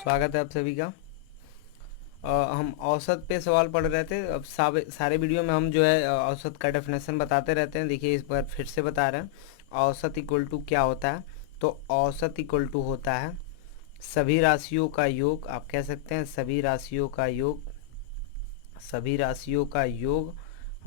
स्वागत है आप सभी का। हम औसत पे सवाल पढ़ रहे थे। अब सारे वीडियो में हम जो है औसत का डेफिनेशन बताते रहते हैं। देखिए इस बार फिर से बता रहे हैं। औसत इक्वल टू क्या होता है? तो औसत इक्वल टू होता है सभी राशियों का योग। आप कह सकते हैं सभी राशियों का योग, सभी राशियों का योग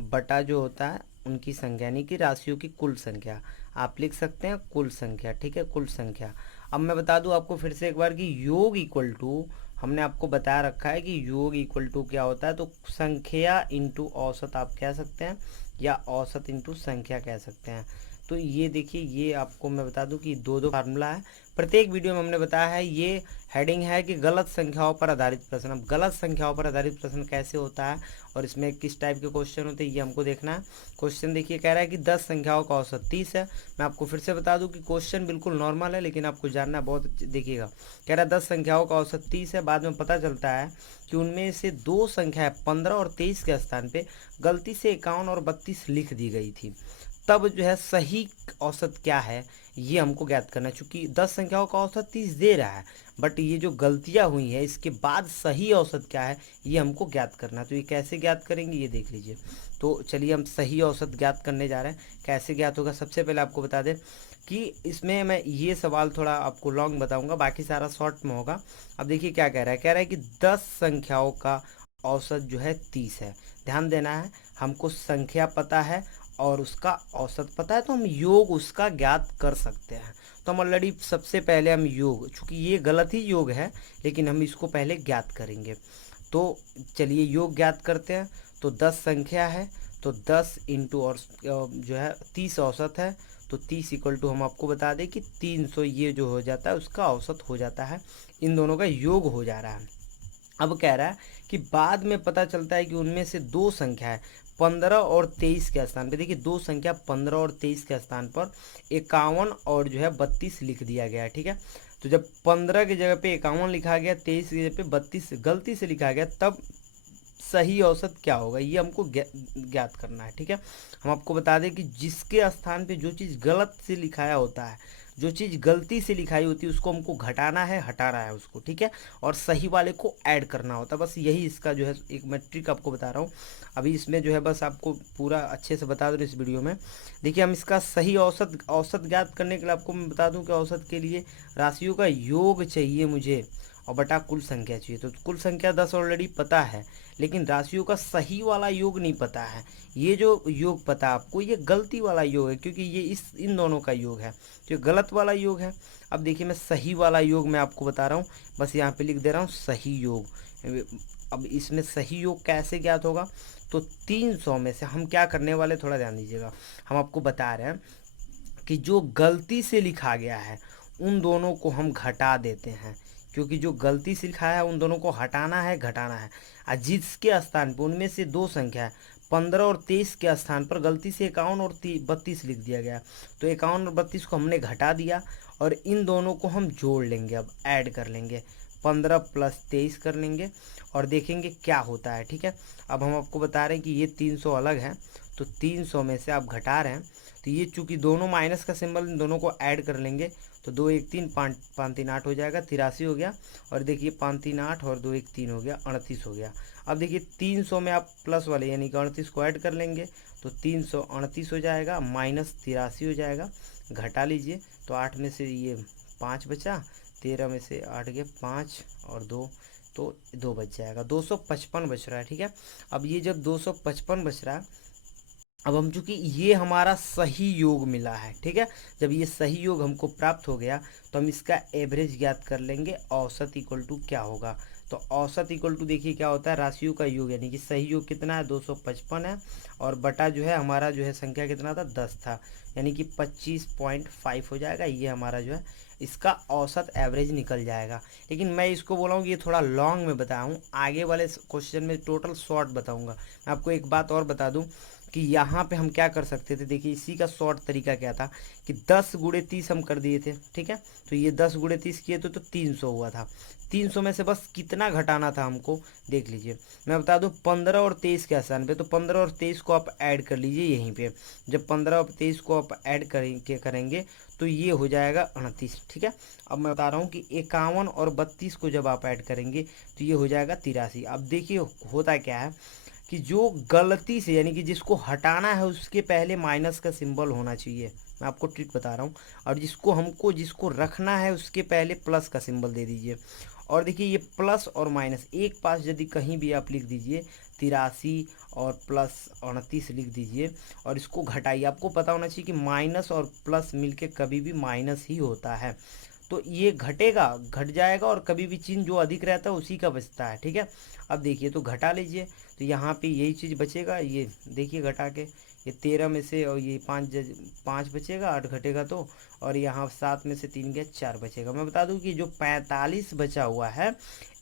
बटा जो होता है उनकी संख्या, यानी कि राशियों की कुल संख्या। आप लिख सकते हैं कुल संख्या, ठीक है, कुल संख्या। अब मैं बता दूं आपको फिर से एक बार कि योग इक्वल टू, हमने आपको बता रखा है कि योग इक्वल टू क्या होता है। तो संख्या इंटू औसत आप कह सकते हैं, या औसत इंटू संख्या कह सकते हैं। तो ये देखिए, ये आपको मैं बता दूं कि दो दो फार्मूला है। प्रत्येक वीडियो में हमने बताया है। ये हेडिंग है कि गलत संख्याओं पर आधारित प्रश्न। अब गलत संख्याओं पर आधारित प्रश्न कैसे होता है और इसमें किस टाइप के क्वेश्चन होते हैं, ये हमको देखना है। क्वेश्चन देखिए, कह रहा है कि 10 संख्याओं का औसत 30 है। मैं आपको फिर से बता दूं कि क्वेश्चन बिल्कुल नॉर्मल है, लेकिन आपको जानना है बहुत। देखिएगा, कह रहा है 10 संख्याओं का औसत 30 है। बाद में पता चलता है कि उनमें से दो संख्याएं 15 और 23 के स्थान पे गलती से 51 और 32 लिख दी गई थी। तब जो है सही औसत क्या है, ये हमको ज्ञात करना है। चूंकि 10 संख्याओं का औसत 30 दे रहा है, बट ये जो गलतियां हुई हैं इसके बाद सही औसत क्या है ये हमको ज्ञात करना है। तो ये कैसे ज्ञात करेंगे ये देख लीजिए। तो चलिए हम सही औसत ज्ञात करने जा रहे हैं। कैसे ज्ञात होगा, सबसे पहले आपको बता दें कि इसमें मैं ये सवाल थोड़ा आपको लॉन्ग बताऊंगा, बाकी सारा शॉर्ट में होगा। अब देखिए क्या कह रहा है, कह रहा है कि 10 संख्याओं का औसत जो है 30 है। ध्यान देना है, हमको संख्या पता है और उसका औसत पता है, तो हम योग उसका ज्ञात कर सकते हैं। तो हम ऑलरेडी सबसे पहले हम योग, चूंकि ये गलत ही योग है लेकिन हम इसको पहले ज्ञात करेंगे। तो चलिए योग ज्ञात करते हैं। तो 10 संख्या है, तो 10 इंटू और जो है 30 औसत है। तो 30 इक्वल टू हम आपको बता दें कि 300, ये जो हो जाता है उसका औसत हो जाता है। इन दोनों का योग हो जा रहा है। अब कह रहा है कि बाद में पता चलता है कि उनमें से दो संख्या है 15 और 23 के स्थान पे। देखिए दो संख्या 15 और 23 के स्थान पर 51 और जो है 32 लिख दिया गया है, ठीक है। तो जब 15 की जगह पे 51 लिखा गया, 23 की जगह पे 32 गलती से लिखा गया, तब सही औसत क्या होगा ये हमको ज्ञात करना है, ठीक है। हम आपको बता दें कि जिसके स्थान पे जो चीज़ गलत से लिखाया होता है, जो चीज़ गलती से लिखाई होती है उसको हमको घटाना है, हटाना है उसको, ठीक है। और सही वाले को ऐड करना होता है। बस यही इसका जो है एक मैं ट्रिक आपको बता रहा हूँ। अभी इसमें जो है बस आपको पूरा अच्छे से बता दूँ इस वीडियो में। देखिए हम इसका सही औसत औसत ज्ञात करने के लिए आपको मैं बता दूँ कि औसत के लिए राशियों का योग चाहिए मुझे और बटा कुल संख्या चाहिए। तो कुल संख्या 10 ऑलरेडी पता है, लेकिन राशियों का सही वाला योग नहीं पता है। ये जो योग पता है आपको, ये गलती वाला योग है, क्योंकि ये इन दोनों का योग है, तो ये गलत वाला योग है। अब देखिए मैं सही वाला योग मैं आपको बता रहा हूँ, बस यहाँ पे लिख दे रहा हूँ सही योग। अब इसमें सही योग कैसे ज्ञात होगा, तो 300 में से हम क्या करने वाले, थोड़ा ध्यान दीजिएगा। हम आपको बता रहे हैं कि जो गलती से लिखा गया है उन दोनों को हम घटा देते हैं, क्योंकि जो गलती से लिखा है उन दोनों को हटाना है, घटाना है। और जिसके स्थान पर उनमें से दो संख्या है 15 और 23 के स्थान पर गलती से 51 और 32 लिख दिया गया, तो 51 और 32 को हमने घटा दिया और इन दोनों को हम जोड़ लेंगे, अब ऐड कर लेंगे, 15 प्लस 23 कर लेंगे और देखेंगे क्या होता है, ठीक है। अब हम आपको बता रहे हैं कि ये 300 अलग है, तो 300 में से आप घटा रहे हैं, तो ये चूंकि दोनों माइनस का सिंबल, इन दोनों को ऐड कर लेंगे, तो 2 1 3 5 5 3 8 हो जाएगा, 83 हो गया। और देखिए 5 3 8 और 2 1 3 हो गया, 38 हो गया। अब देखिए 300 में आप प्लस वाले यानी कि 38 को ऐड कर लेंगे, तो 338 हो जाएगा, माइनस 83 हो जाएगा। घटा लीजिए, तो 8 में से ये 5 बचा, 13 में से 8 गए 5 और 2, तो 2 बच जाएगा, 255 बच रहा है, ठीक है। अब ये जब 255 बच रहा है, अब हम चूंकि ये हमारा सही योग मिला है, ठीक है। जब ये सही योग हमको प्राप्त हो गया, तो हम इसका एवरेज ज्ञात कर लेंगे। औसत इक्वल टू क्या होगा, तो औसत इक्वल टू देखिए क्या होता है, राशियों का योग, यानी कि सही योग कितना है 255 है, और बटा जो है हमारा जो है संख्या कितना था 10 था, यानी कि 25.5 हो जाएगा। ये हमारा जो है इसका औसत एवरेज निकल जाएगा। लेकिन मैं इसको बोला हूँ कि ये थोड़ा लॉन्ग में बताया हूँ, आगे वाले क्वेश्चन में टोटल शॉर्ट बताऊँगा। मैं आपको एक बात और बता दूँ कि यहाँ पे हम क्या कर सकते थे। देखिए इसी का शॉर्ट तरीका क्या था कि 10 गुणे 30 हम कर दिए थे, ठीक है। तो ये 10 गुणे 30 किए तो 300 हुआ था। 300 में से बस कितना घटाना था हमको, देख लीजिए। मैं बता दूं 15 और 23 के आसान पे, तो 15 और 23 को आप ऐड कर लीजिए यहीं पे। जब 15 और 23 को आप ऐड करेंगे तो ये हो जाएगा 29, ठीक है। अब मैं बता रहा हूँ कि 51 और 32 को जब आप ऐड करेंगे तो ये हो जाएगा 83। अब देखिए होता क्या है कि जो गलती से, यानी कि जिसको हटाना है उसके पहले माइनस का सिंबल होना चाहिए। मैं आपको ट्रिक बता रहा हूँ। और जिसको रखना है उसके पहले प्लस का सिंबल दे दीजिए। और देखिए ये प्लस और माइनस एक पास यदि कहीं भी आप लिख दीजिए 83 और प्लस 29 लिख दीजिए और इसको घटाइए। आपको पता होना चाहिए कि माइनस और प्लस मिलके कभी भी माइनस ही होता है। तो ये घटेगा, घट जाएगा, और कभी भी चिन्ह जो अधिक रहता है उसी का बचता है, ठीक है। अब देखिए तो घटा लीजिए, तो यहाँ पे यही चीज़ बचेगा। ये देखिए घटा के ये 13 में से, और ये 5 बचेगा, 8 घटेगा तो, और यहाँ 7 में से 3 गया 4 बचेगा। मैं बता दूं कि जो 45 बचा हुआ है,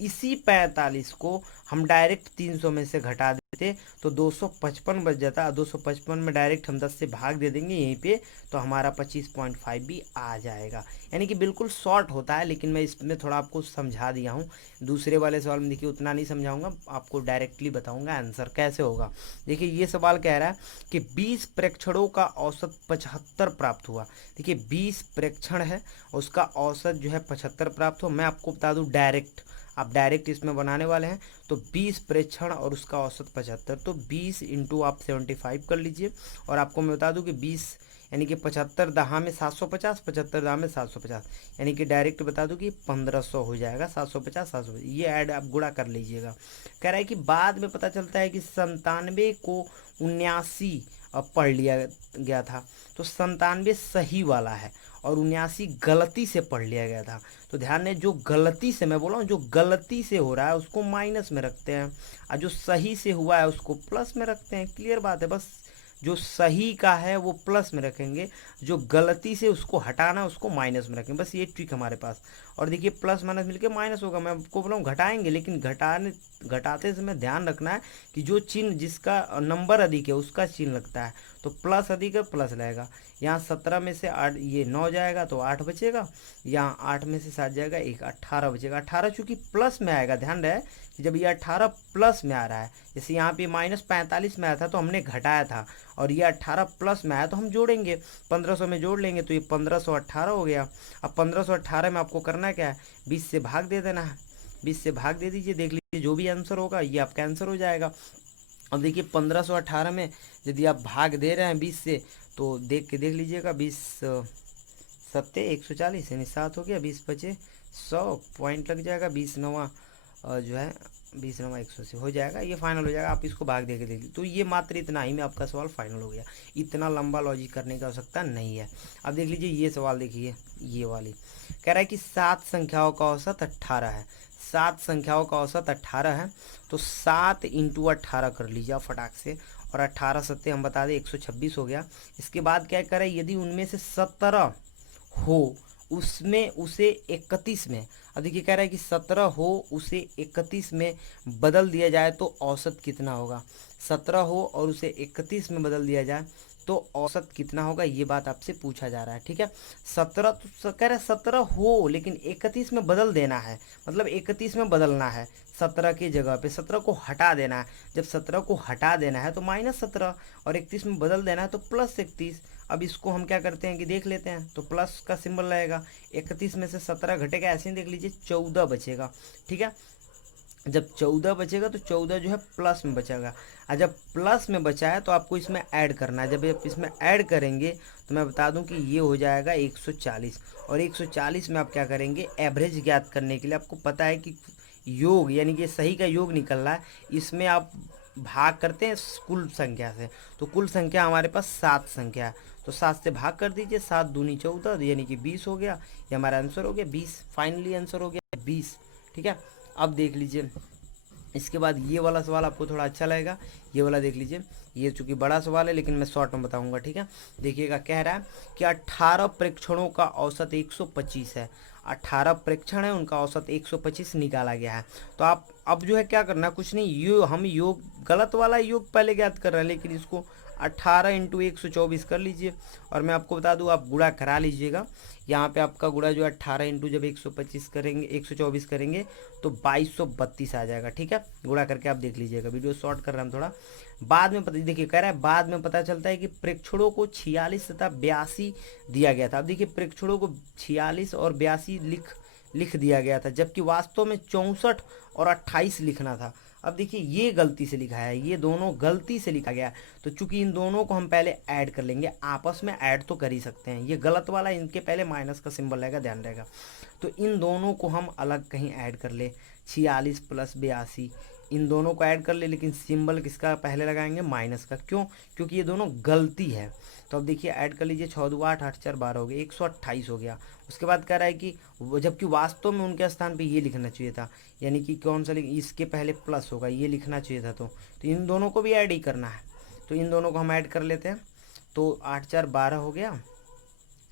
इसी 45 को हम डायरेक्ट 300 में से घटा देते तो 255 बच जाता। 255 में डायरेक्ट हम 10 से भाग दे देंगे यहीं पे, तो हमारा 25.5 भी आ जाएगा। यानी कि बिल्कुल शॉर्ट होता है, लेकिन मैं इसमें थोड़ा आपको समझा दिया हूँ। दूसरे वाले सवाल में देखिए उतना नहीं समझाऊंगा, आपको डायरेक्टली बताऊंगा आंसर कैसे होगा। देखिए ये सवाल कह रहा है कि 20 प्रेक्षणों का औसत 75 प्राप्त हुआ। देखिए 20 प्रेक्षण है, उसका औसत जो है 75 प्राप्त हो। मैं आपको बता दूं डायरेक्ट, आप डायरेक्ट इसमें बनाने वाले हैं तो 20 प्रेक्षण और उसका औसत 75, तो 20 इंटू आप 75 कर लीजिए। और आपको मैं बता दूं कि 20 यानी कि 75 दहा में 750, 75 दहा में 750, यानी कि डायरेक्ट बता दूं कि 1500 हो जाएगा। 750 750 ये ऐड आप गुणा कर लीजिएगा। कह रहा है कि बाद में पता चलता है कि 97 को 79 पढ़ लिया गया था, तो 97 सही वाला है और 79 गलती से पढ़ लिया गया था। तो ध्यान दें, जो गलती से, मैं बोल रहा हूँ जो गलती से हो रहा है उसको माइनस में रखते हैं, और जो सही से हुआ है उसको प्लस में रखते हैं। क्लियर बात है। बस जो सही का है वो प्लस में रखेंगे, जो गलती से उसको हटाना है उसको माइनस में रखेंगे। बस ये ट्रिक हमारे पास। और देखिए प्लस माइनस मिलके माइनस होगा। मैं आपको बोला हूँ घटाएंगे, लेकिन घटाते समय ध्यान रखना है कि जो चिन्ह, जिसका नंबर अधिक है उसका चिन्ह लगता है। तो प्लस अधिक है, प्लस लगेगा। यहाँ 17 में से 8 ये 9 जाएगा तो 8 बचेगा। यहाँ 8 में से 7 जाएगा, एक 18 बचेगा। 18 चूंकि प्लस में आएगा, ध्यान रहे कि जब ये 18 प्लस में आ रहा है, जैसे यहाँ पे -45 में आया था तो हमने घटाया था, और ये 18 प्लस में आया तो हम जोड़ेंगे, 1500 में जोड़ लेंगे तो ये 1518 हो गया। अब 1518 में आपको करना क्या है, 20 से भाग दे देना है। 20 से भाग दे दीजिए, देख लीजिए जो भी आंसर होगा ये आपका आंसर हो जाएगा। अब देखिए 1518 में यदि आप भाग दे रहे हैं 20 से, तो देख लीजिएगा 20 सत्ते 140, यानी 7 हो गया। 20 बचे 100 पॉइंट लग जाएगा। 20 नवा जो है 20 नवा 180 हो जाएगा। ये फाइनल हो जाएगा। आप इसको भाग दे के देख लीजिए। तो ये मात्र इतना ही में आपका सवाल फाइनल हो गया। इतना लंबा लॉजिक करने की आवश्यकता नहीं है। अब देख लीजिए ये सवाल, देखिए ये वाली कह रहा है कि 7 संख्याओं का औसत 18 है। 7 संख्याओं का औसत 18 है, तो 7 इंटू 18 कर लीजिए फटाक से। और 18 सत्ते हम बता दें 126 हो गया। इसके बाद क्या करें, यदि उनमें से 17 हो उसमें उसे 31 में, अब देखिए कह रहा है कि 17 हो उसे 31 में बदल दिया जाए तो औसत कितना होगा। 17 हो और उसे 31 में बदल दिया जाए तो औसत कितना होगा, ये बात आपसे पूछा जा रहा है, ठीक है। 17 तो कह रहा है 17 हो लेकिन 31 में बदल देना है, मतलब 31 में बदलना है। 17 की जगह पे 17 को हटा देना है। जब 17 को हटा देना है तो -17, और 31 में बदल देना है तो +31। अब इसको हम क्या करते हैं कि देख लेते हैं, तो प्लस का सिंबल रहेगा। 31 में से 17 घटेगा, ऐसे ही देख लीजिए 14 बचेगा, ठीक है। जब 14 बचेगा तो 14 जो है प्लस में बचेगा, और जब प्लस में बचा है तो आपको इसमें ऐड करना है। जब आप इसमें ऐड करेंगे तो मैं बता दूं कि ये हो जाएगा 140, और 140 में आप क्या करेंगे, एवरेज ज्ञात करने के लिए आपको पता है कि योग यानी कि सही का योग निकल रहा है, इसमें आप भाग करते हैं कुल संख्या से। तो कुल संख्या हमारे पास 7 संख्या है, तो 7 से भाग कर दीजिए। 7 दूनी 14 यानी कि 20 हो गया। ये हमारा आंसर हो गया 20, फाइनली आंसर हो गया 20, ठीक है। अब देख लीजिए इसके बाद ये वाला सवाल आपको थोड़ा अच्छा लगेगा। ये वाला देख लीजिए, ये चूंकि बड़ा सवाल है लेकिन मैं शॉर्ट में बताऊंगा, ठीक है। देखिएगा कह रहा है कि 18 प्रेक्षणों का औसत 125 है। 18 प्रेक्षण है, उनका औसत 125 निकाला गया है। तो आप अब जो है क्या करना, कुछ नहीं, हम योग गलत वाला योग पहले ज्ञात कर रहे हैं, लेकिन इसको 18 इंटू 124 कर लीजिए। और मैं आपको बता दूं, आप गुणा करा लीजिएगा। यहाँ पे आपका गुणा जो है 18 इंटू जब 125 करेंगे, 124 करेंगे तो 2232 आ जाएगा। ठीक है, गुणा करके आप देख लीजिएगा। वीडियो शॉर्ट कर रहा हूँ थोड़ा। बाद में पता, देखिए कह रहा है बाद में पता चलता है कि प्रेक्षणों को 46 तथा 82 दिया गया था। अब देखिए प्रेक्षणों को 46 और 82 लिख दिया गया था, जबकि वास्तव में 64 और 28 लिखना था। अब देखिए ये गलती से लिखा है, ये दोनों गलती से लिखा गया है। तो चूंकि इन दोनों को हम पहले ऐड कर लेंगे, आपस में ऐड तो कर ही सकते हैं। ये गलत वाला, इनके पहले माइनस का सिंबल रहेगा, ध्यान रहेगा। तो इन दोनों को हम अलग कहीं ऐड कर ले, 46 प्लस 82, इन दोनों को ऐड कर ले, लेकिन सिंबल किसका पहले लगाएंगे, माइनस का। क्यों? क्योंकि ये दोनों गलती है। तो अब देखिए ऐड कर लीजिए, 6 2 8 8 4 12 हो गया, 128 हो गया। उसके बाद कह रहा है कि जबकि वास्तव में उनके स्थान पे ये लिखना चाहिए था, यानी कि कौन सा इसके पहले प्लस होगा, ये लिखना चाहिए था। तो इन दोनों को भी ऐड ही करना है। तो इन दोनों को हम ऐड कर लेते हैं। तो 8 4 12 हो गया,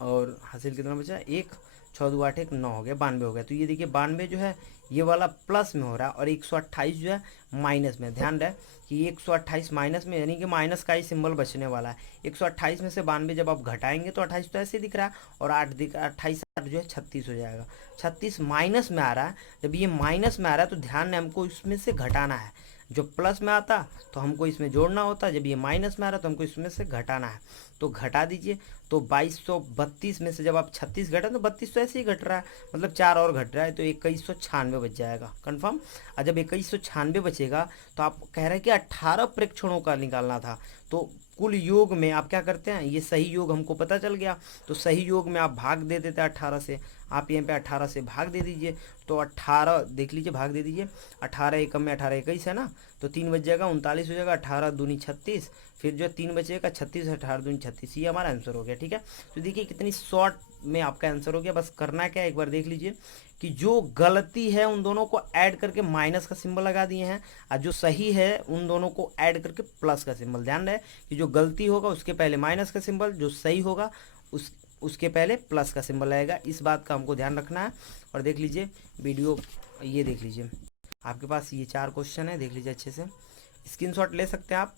और हासिल कितना बचा, 1, 6 2 8 1 9 हो गया, 92 हो गया। तो ये देखिए 92 जो है ये वाला प्लस में हो रहा है, और 128 जो है माइनस में। ध्यान रहे कि 128 माइनस में, यानी कि माइनस का ही सिंबल बचने वाला है। 128 में से 92 जब आप घटाएंगे तो 28 तो ऐसे दिख रहा है, और 28 8 जो है 36 हो जाएगा। 36 माइनस में आ रहा है। जब ये माइनस में आ रहा है तो ध्यान है, हमको इसमें से घटाना है। जो प्लस में आता तो हमको इसमें जोड़ना होता, जब ये माइनस में आ रहा है तो हमको इसमें से घटाना है। तो घटा दीजिए। तो 2232 में से जब आप 36 घटा तो 32 तो ऐसे ही घट रहा है, मतलब 4 और घट रहा है, तो 2196 बच जाएगा कंफर्म। और जब 2196 बचेगा तो आप कह रहे हैं कि 18 प्रेक्षणों का निकालना था। तो कुल योग में आप क्या करते हैं, ये सही योग हमको पता चल गया, तो सही योग में आप भाग दे देते हैं 18 से। आप यहाँ पे 18 से भाग दे दीजिए। तो 18 देख लीजिए, भाग दे दीजिए। 18 एकम में 18 21 है ना, तो 3 बच जाएगा, 39 हो जाएगा। 18 दूनी 36, फिर जो 3 बचेगा 36, 18 दूनी 36, ये हमारा आंसर हो गया। ठीक है, तो देखिए कितनी शॉर्ट में आपका आंसर हो गया। बस करना क्या है, एक बार देख लीजिए कि जो गलती है उन दोनों को ऐड करके माइनस का सिंबल लगा दिए हैं, और जो सही है उन दोनों को ऐड करके प्लस का सिंबल। ध्यान रहे कि जो गलती होगा उसके पहले माइनस का सिंबल, जो सही होगा उसके पहले प्लस का सिंबल आएगा। इस बात का हमको ध्यान रखना है। और देख लीजिए वीडियो, ये देख लीजिए, आपके पास ये 4 क्वेश्चन है, देख लीजिए अच्छे से, स्क्रीनशॉट ले सकते हैं आप।